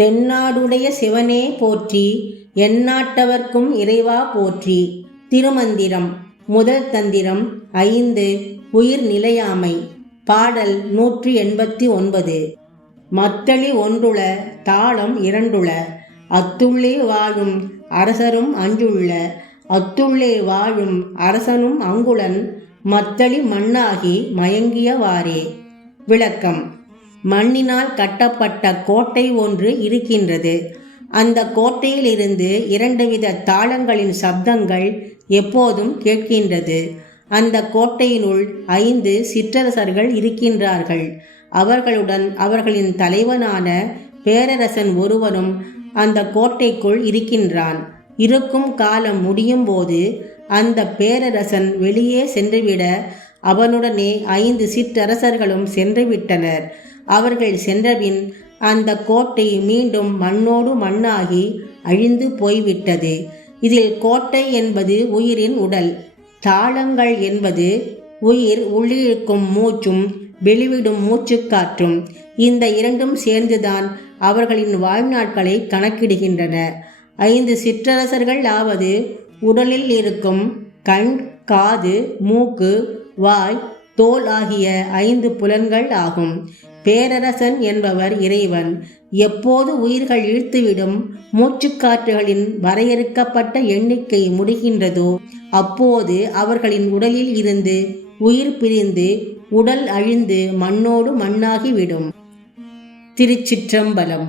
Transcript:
தென்னாடுடைய சிவனே போற்றி எந்நாட்டவர்க்கும் இறைவா போற்றி. திருமந்திரம் முதல் தந்திரம் ஐந்து உயிர் நிலையாமை. பாடல் நூற்றி எண்பத்தி ஒன்பது. மத்தளி ஒன்றுள தாளம் இரண்டுள. அத்துள்ளே வாழும் அரசரும் அஞ்சுள்ள. அத்துள்ளே வாழும் அரசனும் அங்குளன். மத்தளி மண்ணாகி மயங்கியவாறே விளக்கம். மண்ணினால் கட்டப்பட்ட கோட்டை ஒன்று இருக்கின்றது. அந்த கோட்டையிலிருந்து இரண்டு வித தாளங்களின் சப்தங்கள் எப்போதும் கேட்கின்றது. அந்த கோட்டையினுள் ஐந்து சிற்றரசர்கள் இருக்கின்றார்கள். அவர்களுடன் அவர்களின் தலைவனான பேரரசன் ஒருவனும் அந்த கோட்டைக்குள் இருக்கின்றான். இருக்கும் காலம் முடியும் போது அந்த பேரரசன் வெளியே சென்றுவிட அவனுடனே ஐந்து சிற்றரசர்களும் சென்றுவிட்டனர். அவர்கள் சென்றபின் அந்த கோட்டை மீண்டும் மண்ணோடு மண்ணாகி அழிந்து போய்விட்டது. இதில் கோட்டை என்பது உயிரின் உடல் தாளங்கள் என்பது உயிர் உள்ளிழுக்கும் மூச்சும் வெளிவிடும் மூச்சுக்காற்றும் இந்த இரண்டும் சேர்ந்துதான் அவர்களின் வாழ்நாட்களை கணக்கிடுகின்றன. ஐந்து சிற்றரசர்கள் ஆவது உடலில் இருக்கும் கண் காது மூக்கு வாய் தோல் ஆகிய ஐந்து புலன்கள் ஆகும். பேரரசன் என்பவர் இறைவன். எப்போது உயிர்கள் இழுத்துவிடும்? மூச்சுக்காற்றுகளின் வரையறுக்கப்பட்ட எண்ணிக்கை முடிகின்றதோ அப்போது அவர்களின் உடலில் இருந்து உயிர் பிரிந்து உடல் அழிந்து மண்ணோடு மண்ணாகிவிடும். திருச்சிற்றம்பலம்